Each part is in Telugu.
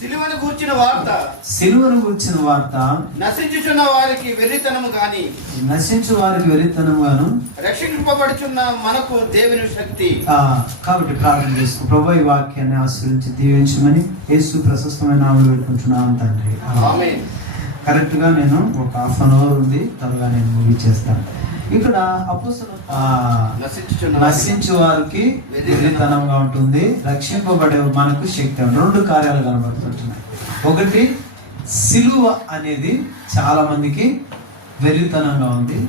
సిలువను గూర్చిన వార్త. సిలువను గుర్చిన వార్త. నశించుచున్న వారికి వెర్రితనము గాని. నశించు వారికి వెలితనముగాను రక్షింపబడుచున్న మనకు దేవుని శక్తి. కాబట్టి ప్రార్థన చేసుకో. ప్రభు ఈ వాక్యాన్ని ఆశ్రయించి దీవించమని యేసు ప్రశస్తమైన నామలు పెట్టుకుంటున్నాను తండ్రి. ఆమేన్. కరెక్ట్గా నేను ఒక హాఫ్ అన్ అవర్ ఉంది. త్వరగా నేను ముగించేస్తాను. ఇక్కడ నశించు వారికి వెర్రితనంగా ఉంటుంది. రక్షింపబడే మనకు శక్తి. రెండు కార్యాలు కనబడుతుంటున్నాయి. ఒకటి సిలువ అనేది చాలా మందికి వెర్రితనంగా ఉంది.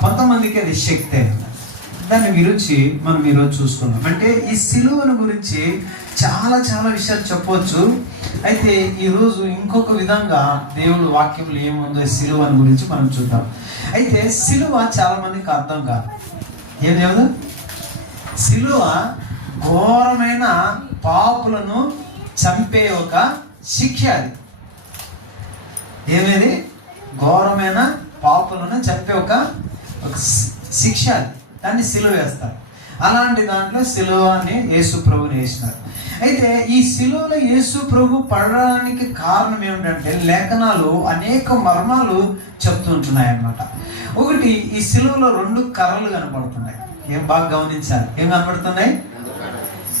కొంతమందికి అది శక్తి అయింది దాని గురించి మనం ఈరోజు చూసుకుందాం. అంటే ఈ సిలువను గురించి చాలా చాలా విషయాలు చెప్పవచ్చు. అయితే ఈరోజు ఇంకొక విధంగా దేవుడు వాక్యంలో ఏముందో ఈ అని గురించి మనం చూద్దాం. అయితే సిలువ చాలా మందికి అర్థం కాదు. ఏం దేవుడు? సిలువ ఘోరమైన పాపులను చంపే ఒక శిక్ష అది. ఏమేది? ఘోరమైన పాపులను చంపే ఒక శిక్ష అది. దాన్ని సిలువ వేస్తారు. అలాంటి దాంట్లో సిలువని యేసు ప్రభుని వేసినారు. అయితే ఈ సిలువలో యేసు ప్రభు పడడానికి కారణం ఏమిటంటే లేఖనాలు అనేక మర్మాలు చెప్తుంటున్నాయి అన్నమాట ఒకటి ఈ శిలువలో రెండు కర్రలు కనపడుతున్నాయి. ఏం బాగా గమనించాలి? ఏం కనపడుతున్నాయి?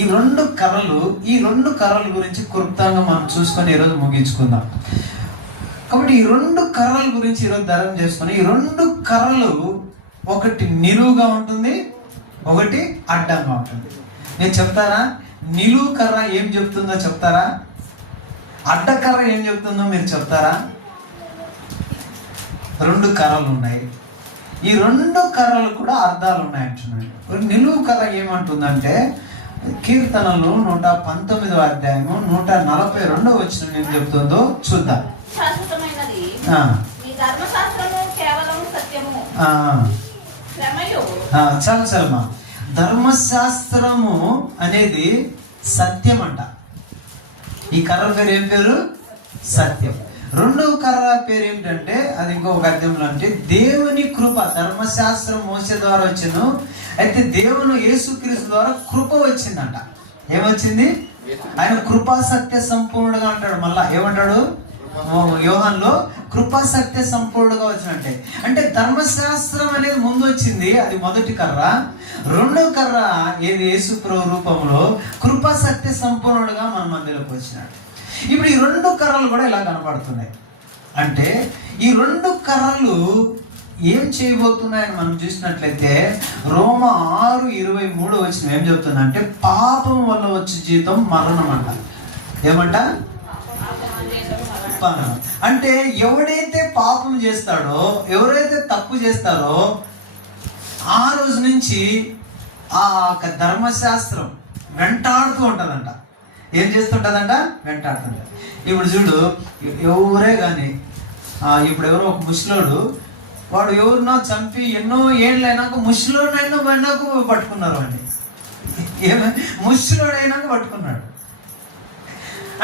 ఈ రెండు కర్రలు ఈ రెండు కర్రల గురించి క్లుప్తంగా మనం చూసుకొని ఈరోజు ముగించుకుందాం. కాబట్టి ఈ రెండు కర్రల గురించి ఈరోజు ధరం చేసుకొని ఈ రెండు కర్రలు ఒకటి నిలువుగా ఉంటుంది ఒకటి అడ్డంగా ఉంటుంది. నేను చెప్తారా నిలువు కర్ర ఏం చెప్తుందో చెప్తారా? అడ్డ కర్ర ఏం చెప్తుందో మీరు చెప్తారా? రెండు కర్రలు ఉన్నాయి. ఈ రెండు కర్రలు కూడా అర్థాలు ఉన్నాయి అంటున్నాడు. నిలువు కర్ర ఏమంటుందంటే కీర్తనలు నూట పంతొమ్మిదవ అధ్యాయము నూట నలభై రెండవ వచ్చిన ఏం చెప్తుందో చూద్దాం. చాలు చాలమ్మా ధర్మశాస్త్రము అనేది సత్యం అంట. ఈ కర్ర పేరు ఏం పేరు? సత్యం. రెండవ కర్ర పేరు ఏమిటంటే అది ఇంకొక అర్థంలో అంటే దేవుని కృప ధర్మశాస్త్రం మోసే ద్వారా వచ్చాను అయితే దేవుని యేసుక్రీస్తు ద్వారా కృప వచ్చిందంట. ఏమొచ్చింది? ఆయన కృపా సత్య సంపూర్ణగా అంటాడు. మళ్ళా ఏమంటాడు? యోహన్లో కృపా సత్య సంపూర్ణగా వచ్చినట్టే. అంటే ధర్మశాస్త్రం అనేది ముందు వచ్చింది అది మొదటి కర్ర. రెండో కర్ర ఏది? యేసు ప్రభు రూపంలో కృపా సత్య సంపూర్ణుడుగా మన మందిలోకి వచ్చినాడు. ఇప్పుడు ఈ రెండు కర్రలు కూడా ఇలా కనపడుతున్నాయి. అంటే ఈ రెండు కర్రలు ఏం చేయబోతున్నాయని మనం చూసినట్లయితే రోమ ఆరు ఇరవై మూడు వచ్చిన ఏం చెప్తుందంటే పాపం వల్ల వచ్చే జీవితం మరణం అంట ఏమంట పాపం. అంటే ఎవడైతే పాపం చేస్తాడో ఎవరైతే తప్పు చేస్తారో ఆ రోజు నుంచి ఆ యొక్క ధర్మశాస్త్రం వెంటాడుతూ ఉంటుందంట. ఏం చేస్తుంటుందంట? వెంటాడుతుంట ఇప్పుడు చూడు ఎవరే కానీ ఇప్పుడు ఎవరో ఒక ముసలోడు వాడు ఎవరినో చంపి ఎన్నో ఏళ్ళు అయినాక ముసలోడైనా అయినాక పట్టుకున్నారు అండి ఏమైనా ముసలోడైనాక పట్టుకున్నాడు.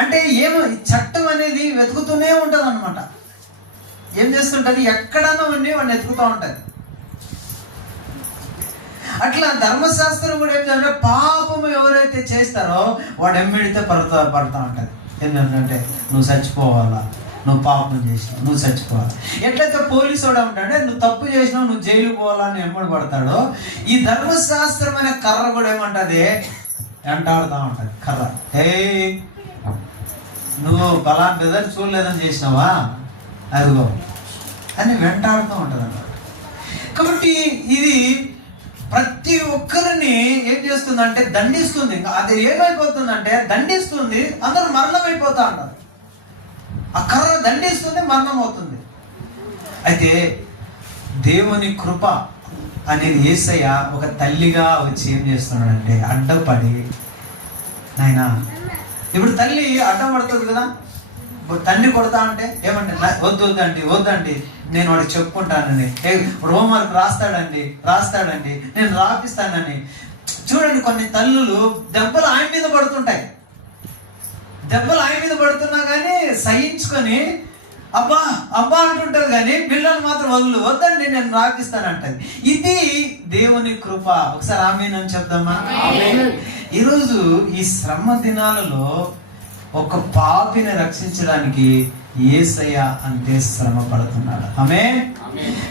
అంటే ఏమో ఈ చట్టం అనేది వెతుకుతూనే ఉంటుంది అనమాట ఏం చేస్తుంటుంది? ఎక్కడన్నా ఉండి వాడిని వెతుకుతూ ఉంటుంది. అట్లా ధర్మశాస్త్రం కూడా ఏం చేయాలంటే పాపం ఎవరైతే చేస్తారో వాడు ఎమ్మెడితే పడతా పడతా ఉంటుంది. ఏంటంటే నువ్వు చచ్చిపోవాలా? నువ్వు పాపం చేసినావు నువ్వు చచ్చిపోవాలి? ఎట్లయితే పోలీసు వాడు ఉంటాడే నువ్వు తప్పు చేసినావు నువ్వు జైలు పోవాలని ఎమ్మడి పడతాడో. ఈ ధర్మశాస్త్రమైన కర్ర కూడా ఏమంటుంది? వెంటాడుతూ ఉంటుంది. కర్ర. ఏ నువ్వు బలాన్ బెదర్ చూడలేదని చేసినావా? అదిగో. అని వెంటాడుతూ ఉంటుంది అన్నమాట కాబట్టి ఇది ప్రతి ఒక్కరిని ఏం చేస్తుందంటే దండిస్తుంది. అది ఏమైపోతుందంటే దండిస్తుంది అందరూ మరణం అయిపోతా ఉంటారు ఆ కర్ర దండిస్తుంది మరణం అవుతుంది అయితే దేవుని కృప అనేది ఏసయ్య ఒక తల్లిగా వచ్చి ఏం చేస్తున్నాడంటే అడ్డపడి నాయనా ఇప్పుడు తల్లి అడ్డం పడుతుంది కదా? తండ్రి కొడతా అంటే ఏమంటే వద్దు వద్దండి వద్దండి. నేను వాడికి చెప్పుకుంటానని ఇప్పుడు హోంవర్క్ రాస్తాడండి రాస్తాడండి. నేను రాపిస్తానని చూడండి కొన్ని తల్లులు దెబ్బలు ఆయన మీద పడుతుంటాయి. దెబ్బలు ఆయన మీద పడుతున్నా కానీ సహించుకొని అబ్బా అబ్బా అంటుంటది కానీ పిల్లలు మాత్రం వదులు వద్దండి నేను రాపిస్తానంటది. ఇది దేవుని కృప. ఒకసారి ఆమె చెప్దామా? ఈరోజు ఈ శ్రమ దినాలలో ఒక పాపిని రక్షించడానికి ఏసయ్య అంతే శ్రమ పడుతున్నాడు. ఆమె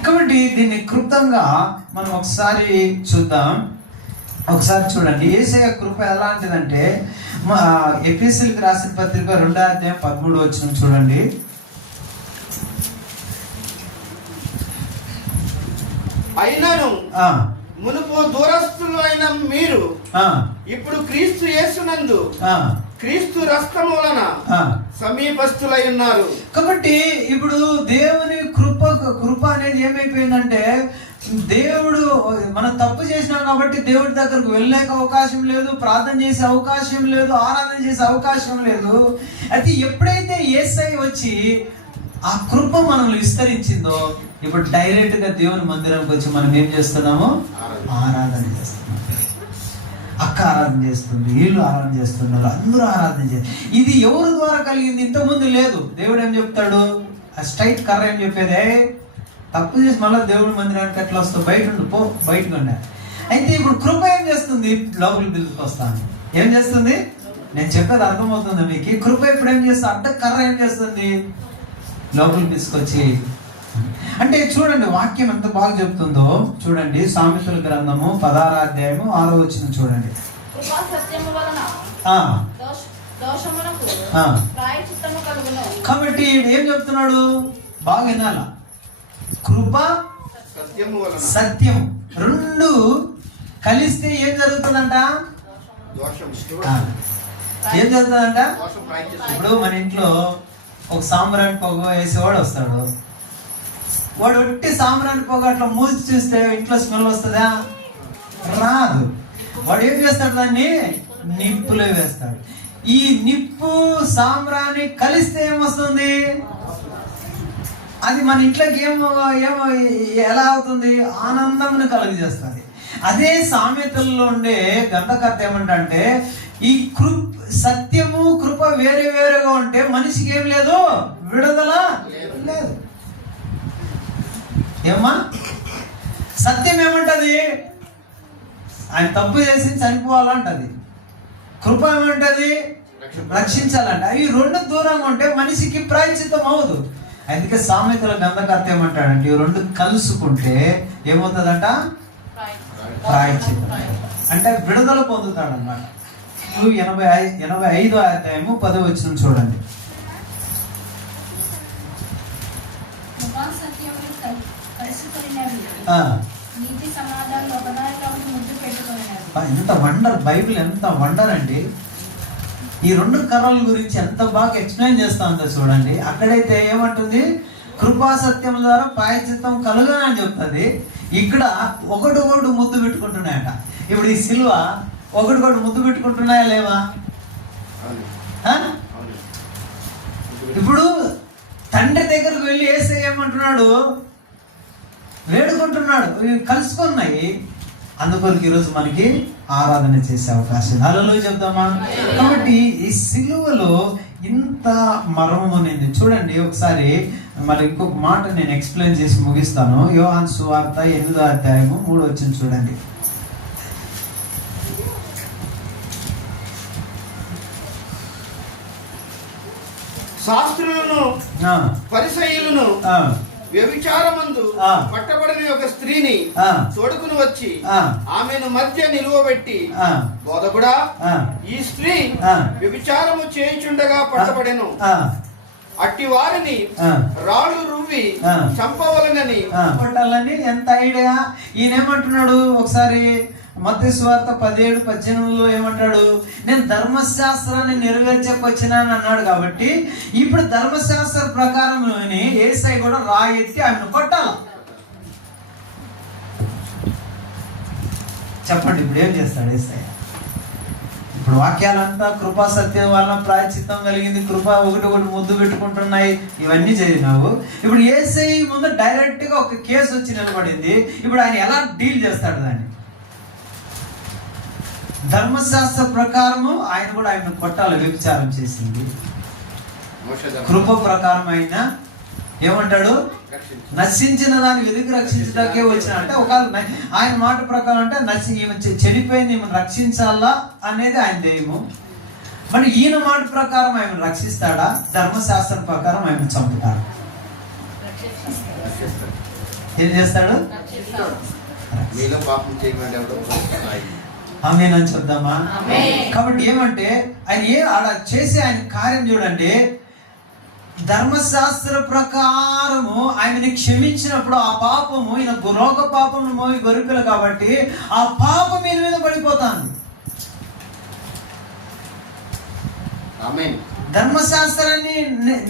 కాబట్టి దీన్ని క్లుప్తంగా మనం ఒకసారి చూద్దాం. ఒకసారి చూడండి. ఏసయ్య కృప ఎలాంటిదంటే మా ఎపిసిల్కి రాసిన పత్రిక రెండో అధ్యాయం పదమూడు వచ్చిన చూడండి. అయినను మునుపు దూరస్తులు అయిన మీరు ఇప్పుడు క్రీస్తు యేసునందు క్రీస్తు రక్తము వలన. సమీపస్తులై ఉన్నారు. కాబట్టి ఇప్పుడు దేవుని కృప కృప అనేది ఏమైపోయిందంటే దేవుడు మనం తప్పు చేసినాం కాబట్టి దేవుడి దగ్గరకు వెళ్ళలేక అవకాశం లేదు ప్రార్థన చేసే అవకాశం లేదు ఆరాధన చేసే అవకాశం లేదు. అయితే ఎప్పుడైతే ఏసై వచ్చి ఆ కృప మనల్ని విస్తరించిందో ఇప్పుడు డైరెక్ట్గా దేవుని మందిరంకి వచ్చి మనం ఏం చేస్తున్నాము? ఆరాధన చేస్తున్నారు అక్క ఆరాధన చేస్తుంది వీళ్ళు ఆరాధన చేస్తున్నారు అందరూ ఆరాధన చేస్తారు ఇది ఎవరి ద్వారా కలిగింది? ఇంతకుముందు లేదు. దేవుడు ఏం చెప్తాడు? ఆ స్ట్రైట్ కర్ర ఏం చెప్పేది? తప్పు చేసి మళ్ళీ దేవుడి మందిరానికి ఎట్లా వస్తావు? బయట ఉండు పో బయటకు ఉండే. అయితే ఇప్పుడు కృప ఏం చేస్తుంది? లోపలికి పిలుచుకొస్తాను ఏం చేస్తుంది? నేను చెప్పేది అర్థమవుతుంది మీకు? కృప ఇప్పుడు ఏం చేస్తుంది? అడ్డ కర్ర ఏం చేస్తుంది? లోపలికి తీసుకొచ్చి అంటే చూడండి వాక్యం ఎంత బాగా చెప్తుందో చూడండి సామెతల గ్రంథము పదహారు అధ్యాయము ఆరో వచ్చిన చూడండి. కృపా సత్యము వలన ఆ. దోష దోషమునకు ఆ. ప్రాయచిత్తము కలుగును. కాబట్టి ఏం చెప్తున్నాడు? బాగా వినాల? కృప సత్యము వలన. సత్యం రెండు కలిస్తే ఏం జరుగుతుందంట? ఏం జరుగుతుందంట. ఇప్పుడు మన ఇంట్లో ఒక సాంబ్రాణి పొగ వేసేవాడు వస్తాడు. వాడు ఒట్టి సాంబ్రాణి పొగ అట్లా మూసి చూస్తే ఇంట్లో స్మెల్ వస్తుందా? రాదు. వాడు ఏం చేస్తాడు దాన్ని? నిప్పులో వేస్తాడు. ఈ నిప్పు సాంబ్రాన్ని కలిస్తే ఏమొస్తుంది? అది మన ఇంట్లోకి ఏమో ఏమో ఎలా అవుతుంది? ఆనందంను కలుగజేస్తుంది. అదే సామెతల్లో ఉండే గంధకర్త ఏమంటే ఈ కృప్ సత్యము కృప వేరే వేరేగా ఉంటే మనిషికి ఏం లేదు? విడుదల లేదు. ఏమ్మా? సత్యం ఏమంటుంది? ఆయన తప్పు చేసి చనిపోవాలంటది. కృప ఏమంటది? రక్షించాలంట. అవి రెండు దూరంగా ఉంటే మనిషికి ప్రాయచితం అవ్వదు. అందుకే సామెతల గంధకర్త ఏమంటాడంటే ఇవి రెండు కలుసుకుంటే ఏమవుతుందంట? ప్రాయచితం అంటే విడుదల పొందుతాడన్నమాట. ఎనభై ఎనభై ఐదో అధ్యాయము పదో వచ్చిన చూడండి. ఎంత వండర్ బైబిల్ ఎంత వండర్ అండి? ఈ రెండు కర్రల గురించి ఎంత బాగా ఎక్స్ప్లెయిన్ చేస్తా ఉందో చూడండి. అక్కడైతే ఏమంటుంది? కృపా సత్యం ద్వారా పాయచిత్తం కలుగా అని చెప్తుంది. ఇక్కడ ఒకటి ఒకటి ముద్దు పెట్టుకుంటున్నాయట. ఇప్పుడు ఈ సిల్వ ఒకటి ఒకటి ముద్దు పెట్టుకుంటున్నాయా లేవా? అవును. ఆ? అవును. ఇప్పుడు తండ్రి దగ్గరకు వెళ్ళి ఏసై ఏమంటున్నాడు? ఇవి కలుసుకున్నాయి. అందుకొరకు ఈరోజు మనకి ఆరాధన చేసే అవకాశం. అలలో చెప్దామా? కాబట్టి ఈ సిలువలో ఇంత మర్మం అనేది చూడండి. ఒకసారి మరి ఇంకొక మాట నేను ఎక్స్ప్లెయిన్ చేసి ముగిస్తాను. యోహాన్ సువార్త ఎనిమిదో అధ్యాయము మూడు వచ్చింది చూడండి. శాస్త్రులను పరిసయులను వ్యభిచారమందు. పట్టబడిన ఒక స్త్రీని ఆ, తోడుకుని వచ్చి ఆమెను మధ్య నిలువబెట్టి ఆ, బోధకుడా ఈ స్త్రీ ఆ. వ్యభిచారము చేయుచుండగా పట్టబడెను. ఆ, అట్టి వారిని. రాళ్ళు రువ్వి ఆ. చంపవలనని ఎంత ఐడియా? ఈయన ఏమంటున్నాడు ఒకసారి మత్స్య స్వార్థ పదిహేడు పద్దెనిమిదిలో ఏమంటాడు? నేను ధర్మశాస్త్రాన్ని నెరవేర్చకు వచ్చినాను అన్నాడు కాబట్టి ఇప్పుడు ధర్మశాస్త్ర ప్రకారం ఏసై కూడా రాయెత్తి ఆమెను కొట్టాల? చెప్పండి ఇప్పుడు ఏం చేస్తాడు ఏసై? ఇప్పుడు వాక్యాలంతా కృపా సత్యం వలన ప్రాయచిత్తం కలిగింది. కృప ఒకటి ఒకటి ముద్దు పెట్టుకుంటున్నాయి. ఇవన్నీ చదివినావు ఇప్పుడు ఏసై ముందు డైరెక్ట్గా ఒక కేసు వచ్చి నిలబడింది. ఇప్పుడు ఆయన ఎలా డీల్ చేస్తాడు దాన్ని? ధర్మశాస్త్ర ప్రకారము ఆయన కూడా ఆయన కొట్టాలి వ్యభిచారం చేసింది. కృప ప్రకారం ఆయన ఏమంటాడు నశించిన దాన్ని వెతికి రక్షించడానికే వచ్చిన అంటే ఒక ఆయన మాట ప్రకారం అంటే నశి ఈమె చె- చెడిపోయింది ఈమెను రక్షించాలా అనేది ఆయన ధ్యేయము మరి ఈయన మాట ప్రకారం ఆయన రక్షిస్తాడా? ధర్మశాస్త్రం ప్రకారం ఆయన చంపుతాడా? ఏం చేస్తాడు? మీలో పాపం చేయమని ఆమెనని చెప్దామా? ఆమేన్. కాబట్టి ఏమంటే ఆయన ఏ అలా చేసే ఆయన కార్యం చూడండి ధర్మశాస్త్ర ప్రకారము ఆయనని క్షమించినప్పుడు ఆ పాపము ఈయన రోగ పాపము మోయి గొరిపిల కాబట్టి ఆ పాపం ఈయన మీద పడిపోతాను. ఆమేన్. ధర్మశాస్త్రాన్ని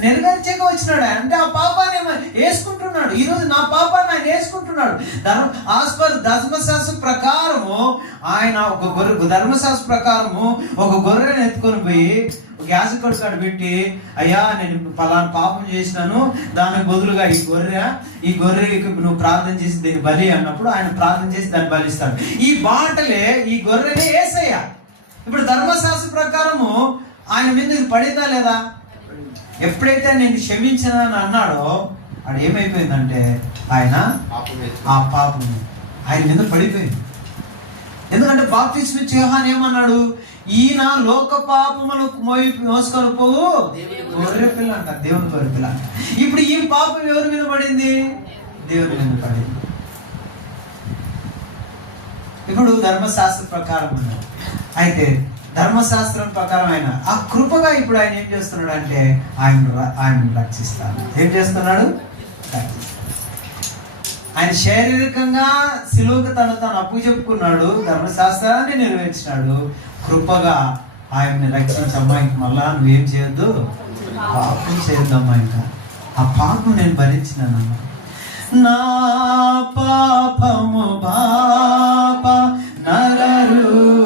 నెరవేర్చక వచ్చినాడు. అంటే ఆ పాపాన్ని వేసుకుంటున్నాడు. ఈరోజు నా పాపాన్ని ఆయన వేసుకుంటున్నాడు. ధర్మ ఆస్పర్ ధర్మశాస్త్ర ప్రకారము ఆయన ఒక గొర్రె ధర్మశాస్త్ర ప్రకారము ఒక గొర్రెని ఎత్తుకొని పోయి ఒక యాస కొడుకాడు పెట్టి అయ్యా నేను పలానా పాపం చేసినాను. దానికి బదులుగా ఈ గొర్రె ఈ గొర్రెకి నువ్వు ప్రార్థన చేసి దీన్ని బలి అన్నప్పుడు ఆయన ప్రార్థన చేసి దాన్ని బలిస్తాడు. ఈ బాటలే ఈ గొర్రెనే వేసయ్యా ఇప్పుడు ధర్మశాస్త్ర ప్రకారము ఆయన మీద పడిందా లేదా? ఎప్పుడైతే నేను క్షమించానని అన్నాడో అది ఏమైపోయిందంటే ఆయన. ఆ పాపం ఆయన మీద పడిపోయింది. ఎందుకంటే బాప్తిస్మ యోహాన్ ఏమన్నాడు? ఈయన లోక పాపములు మోయి మోసుకొని పోవు గొర్రె పిల్ల అంట దేవుని గొర్రె పిల్ల. అంట. ఇప్పుడు ఈ పాపం ఎవరి మీద పడింది? దేవుని మీద పడింది. ఇప్పుడు ధర్మశాస్త్ర ప్రకారం అయితే ధర్మశాస్త్రం ప్రకారం ఆయన ఆ కృపగా ఇప్పుడు ఆయన ఏం చేస్తున్నాడు అంటే ఆయన ఆయన రక్షిస్తాడు. ఏం చేస్తున్నాడు? ఆయన శారీరకంగా సిలువకు తను తను అప్పు చెప్పుకున్నాడు ధర్మశాస్త్రాన్ని నెరవేర్చినాడు. కృపగా ఆయన్ని రక్షించమ్మా ఇంక మళ్ళా నువ్వేం చేయొద్దు? పాపం చేయొద్దమ్మా ఇంకా. ఆ పాపం నేను భరించినానమ్మా. నా పాపము పాప నరరు